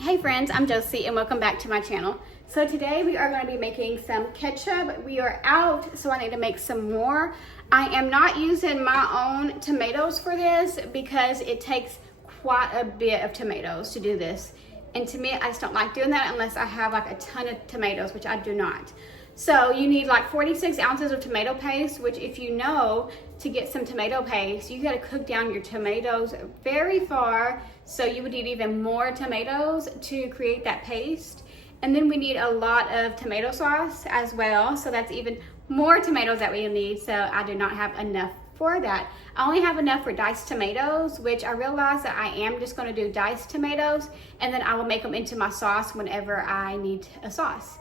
Hey friends, I'm Josie and welcome back to my channel. So today we are going to be making some ketchup. We are out, so I need to make some more. I am not using my own tomatoes for this because it takes quite a bit of tomatoes to do this. And to me, I just don't like doing that unless I have like a ton of tomatoes, which I do not. So you need like 46 ounces of tomato paste, which if you know, to get some tomato paste, you gotta cook down your tomatoes very far. So you would need even more tomatoes to create that paste. And then we need a lot of tomato sauce as well. So that's even more tomatoes that we need. So I do not have enough for that. I only have enough for diced tomatoes, which I realize that I am just gonna do diced tomatoes, and then I will make them into my sauce whenever I need a sauce.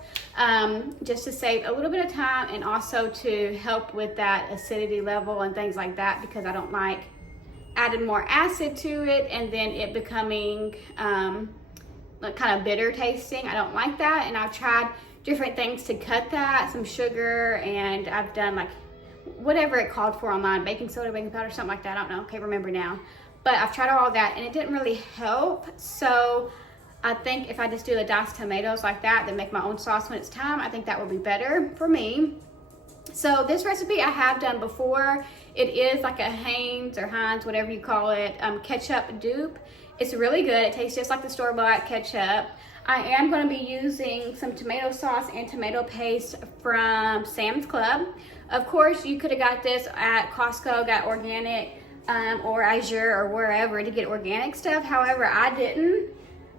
Just to save a little bit of time and also to help with that acidity level and things like that, because I don't like adding more acid to it and then it becoming like kind of bitter tasting. I don't like that, and I've tried different things to cut that, some sugar, and I've done like whatever it called for online, baking soda, baking powder, something like that. I don't know, can't remember now. But I've tried all that and it didn't really help. So I think if I just do the diced tomatoes like that, then make my own sauce when it's time, I think that would be better for me. So this recipe I have done before. It is like a Heinz or Heinz, whatever you call it, ketchup dupe. It's really good. It tastes just like the store-bought ketchup. I am going to be using some tomato sauce and tomato paste from Sam's Club. Of course, you could have got this at Costco, got organic, or Azure or wherever to get organic stuff. However, I didn't.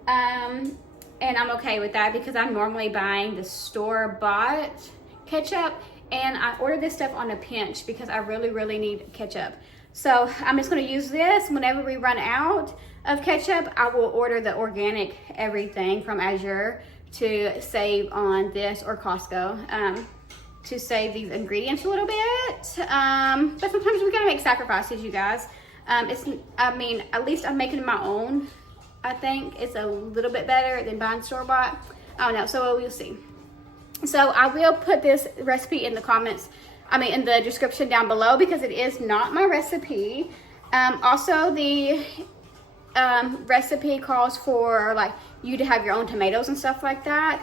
And I'm okay with that because I'm normally buying the store-bought ketchup, and I ordered this stuff on a pinch because I really need ketchup. So I'm just going to use this. Whenever we run out of ketchup, I will order the organic everything from Azure to save on this, or Costco, to save these ingredients a little bit. But sometimes we gotta make sacrifices, you guys. I mean, at least I'm making my own. I think it's a little bit better than buying store-bought. I don't know, so we'll see. So I will put this recipe in the comments, in the description down below, because it is not my recipe. Also, the recipe calls for like you to have your own tomatoes and stuff like that,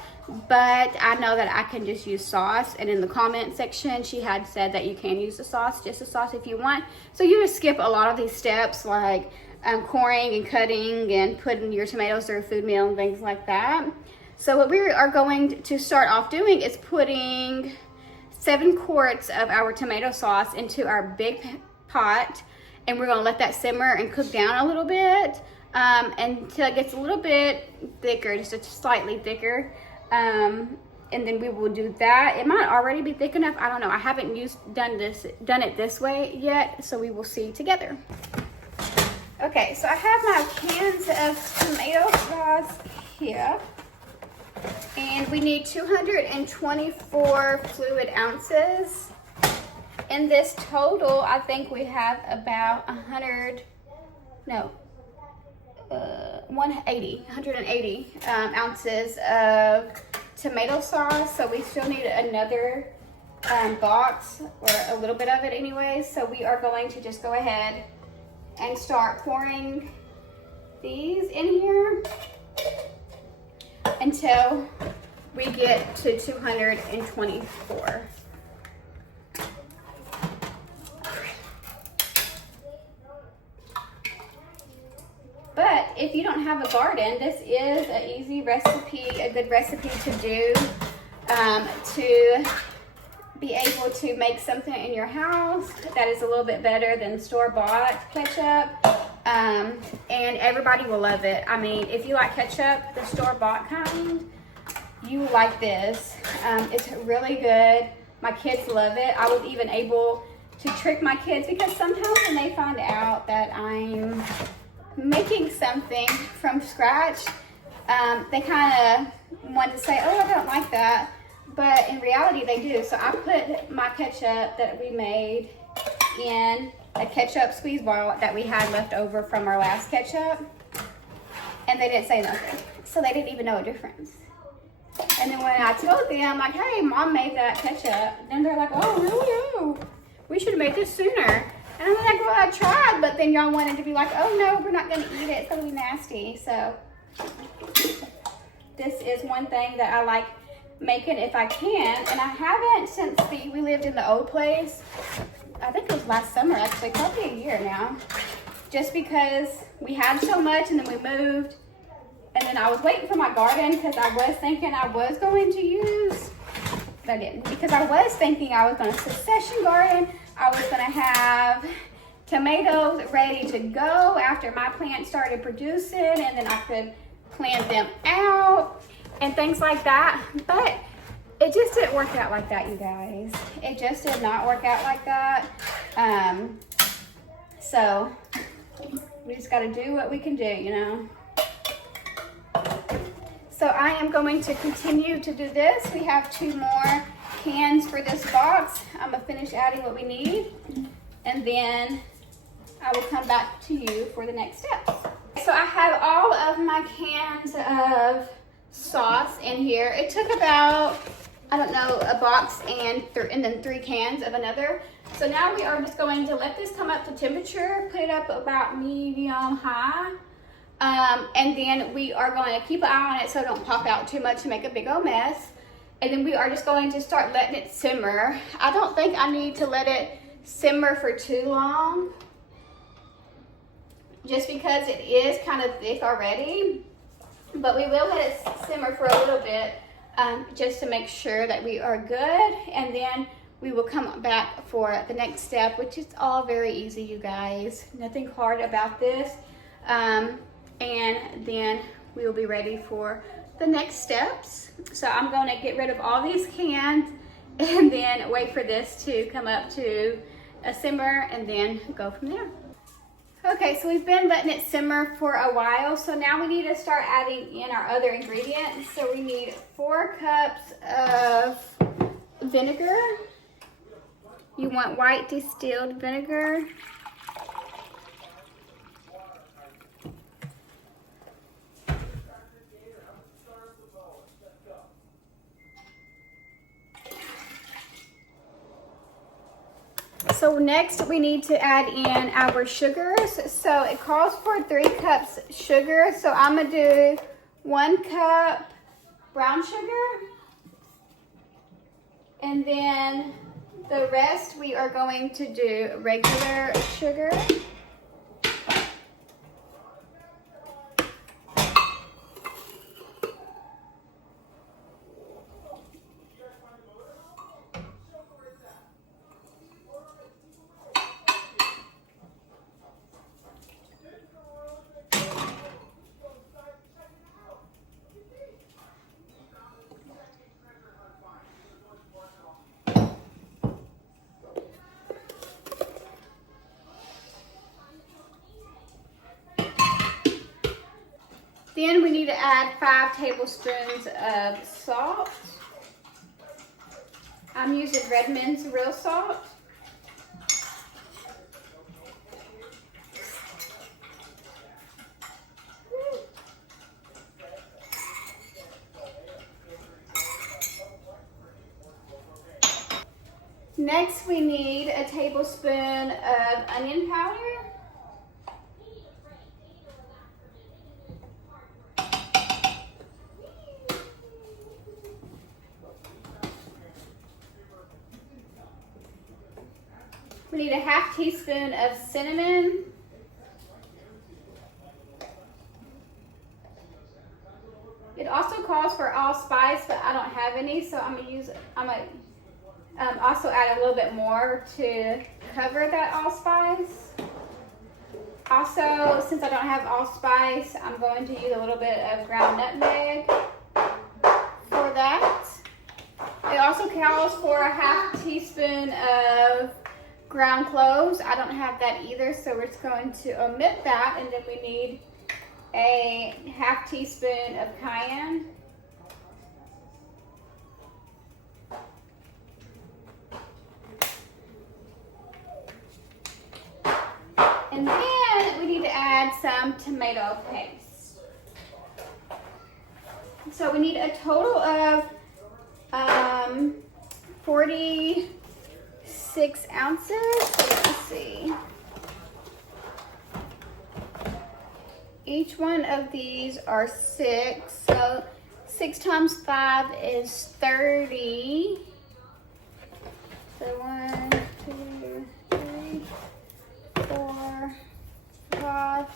but I know that I can just use sauce, and in the comment section she had said that you can use the sauce, just the sauce if you want. So you just skip a lot of these steps, like coring and cutting and putting your tomatoes through a food mill and things like that. So what we are going to start off doing is putting 7 quarts of our tomato sauce into our big pot, and we're going to let that simmer and cook down a little bit until it gets a little bit thicker, just slightly thicker. And then we will do that. It might already be thick enough. I don't know. I haven't done it this way yet, so we will see together. Okay, so I have my cans of tomato sauce here, and we need 224 fluid ounces. In this total, I think we have about 180 ounces of tomato sauce. So we still need another box, or a little bit of it anyway. So we are going to just go ahead and start pouring these in here until we get to 224. But if you don't have a garden, this is an easy recipe, a good recipe to do, to be able to make something in your house that is a little bit better than store-bought ketchup, and everybody will love it. I mean, if you like ketchup, the store-bought kind, you will like this. It's really good. My kids love it. I was even able to trick my kids, because sometimes when they find out that I'm making something from scratch, they kind of want to say, oh, I don't like that, but in reality they do. So I put my ketchup that we made in a ketchup squeeze bottle that we had left over from our last ketchup, and they didn't say nothing, so they didn't even know a difference. And then when I told them, like, hey, Mom made that ketchup, then they're like, oh, really? Oh, we should have made this sooner. And I'm like, well, I tried, but then y'all wanted to be like, oh no, we're not gonna eat it, it's gonna be nasty. So This is one thing that I like making if I can, and I haven't since we lived in the old place. I think it was last summer, actually, probably a year now. Just because we had so much and then we moved. And then I was waiting for my garden because I was thinking I was going to use, but I didn't. Because I was thinking I was going to succession garden. I was going to have tomatoes ready to go after my plant started producing, and then I could plant them out and things like that. But it just didn't work out like that, you guys. It just did not work out like that. So we just got to do what we can do, you know. So I am going to continue to do this. We have 2 more cans for this box. I'm gonna finish adding what we need, and then I will come back to you for the next steps. So I have all of my cans of sauce in here. It took about, I don't know, a box and then 3 cans of another. So now we are just going to let this come up to temperature, put it up about medium high. And then we are going to keep an eye on it so it don't pop out too much and make a big old mess. And then we are just going to start letting it simmer. I don't think I need to let it simmer for too long, just because it is kind of thick already. But we will let it simmer for a little bit, just to make sure that we are good. And then we will come back for the next step, which is all very easy, you guys. Nothing hard about this. And then we will be ready for the next steps. So I'm going to get rid of all these cans and then wait for this to come up to a simmer and then go from there. Okay, so we've been letting it simmer for a while. So now we need to start adding in our other ingredients. So we need 4 cups of vinegar. You want white distilled vinegar. So next we need to add in our sugars. So it calls for 3 cups sugar. So I'm gonna do 1 cup brown sugar. And then the rest we are going to do regular sugar. Then we need to add 5 tablespoons of salt. I'm using Redmond's real salt. Next, we need a tablespoon of onion powder. We need a half teaspoon of cinnamon. It also calls for allspice, but I don't have any, so I'm gonna also add a little bit more to cover that allspice. Also, since I don't have allspice, I'm going to use a little bit of ground nutmeg for that. It also calls for a half teaspoon of ground cloves. I don't have that either, so we're just going to omit that, and then we need a half teaspoon of cayenne. And then we need to add some tomato paste. So we need a total of 46 ounces. So let's see. Each one of these are 6, so 6 times 5 is 30. So 1, 2, 3, 4, 5,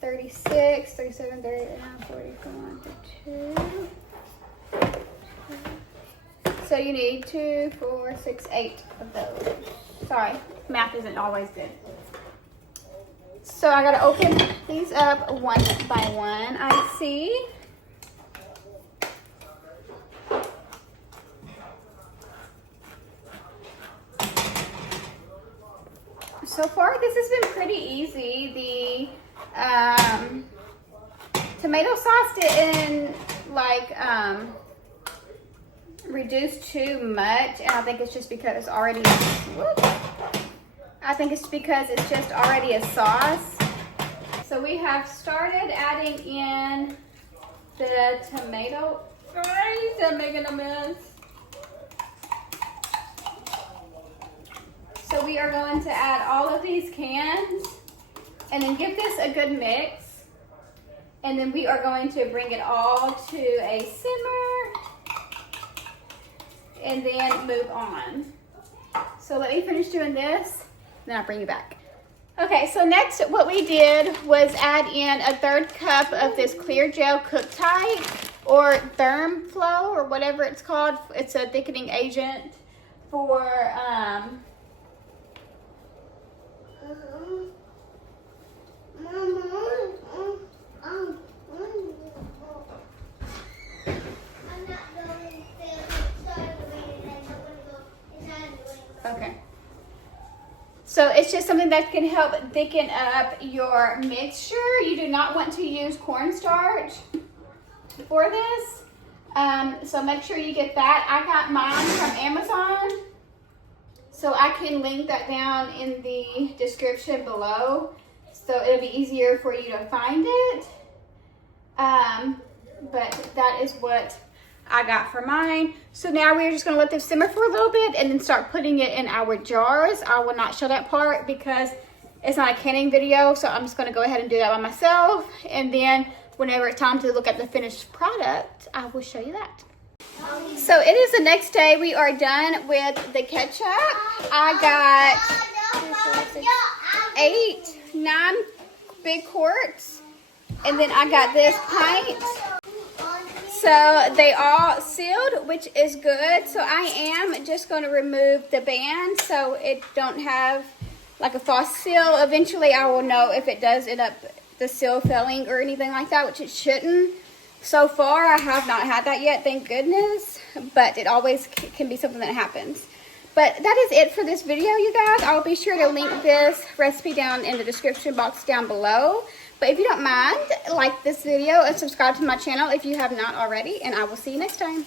36, 37, 38, 41, 42. So you need 2, 4, 6, 8 of those. Sorry, math isn't always good. So I gotta open these up one by one, I see. So far, this has been pretty easy. The tomato sauce didn't like reduce too much, and I think it's just because it's already. I think it's because it's just already a sauce. So we have started adding in the tomato. Guys, I'm making a mess. So we are going to add all of these cans and then give this a good mix. And then we are going to bring it all to a simmer and then move on. So let me finish doing this, then I'll bring you back. Okay, so next what we did was add in a 1/3 cup of this clear gel Cooktite or Therm Flow or whatever it's called. It's a thickening agent for okay. So it's just something that can help thicken up your mixture. You do not want to use cornstarch for this. So make sure you get that. I got mine from Amazon. So I can link that down in the description below. So it'll be easier for you to find it. But that is what I got for mine. So now we're just gonna let this simmer for a little bit and then start putting it in our jars. I will not show that part because it's not a canning video. So I'm just gonna go ahead and do that by myself. And then whenever it's time to look at the finished product, I will show you that. So it is the next day. We are done with the ketchup. I got 2, 4, 6, 8, 9 big quarts. And then I got this pint. So they all sealed, which is good. So I am just going to remove the band so it don't have like a false seal. Eventually I will know if it does end up the seal failing or anything like that, which it shouldn't. So far I have not had that yet, thank goodness. But it always can be something that happens. But that is it for this video, you guys. I'll be sure to link this recipe down in the description box down below. But if you don't mind, like this video and subscribe to my channel if you have not already. And I will see you next time.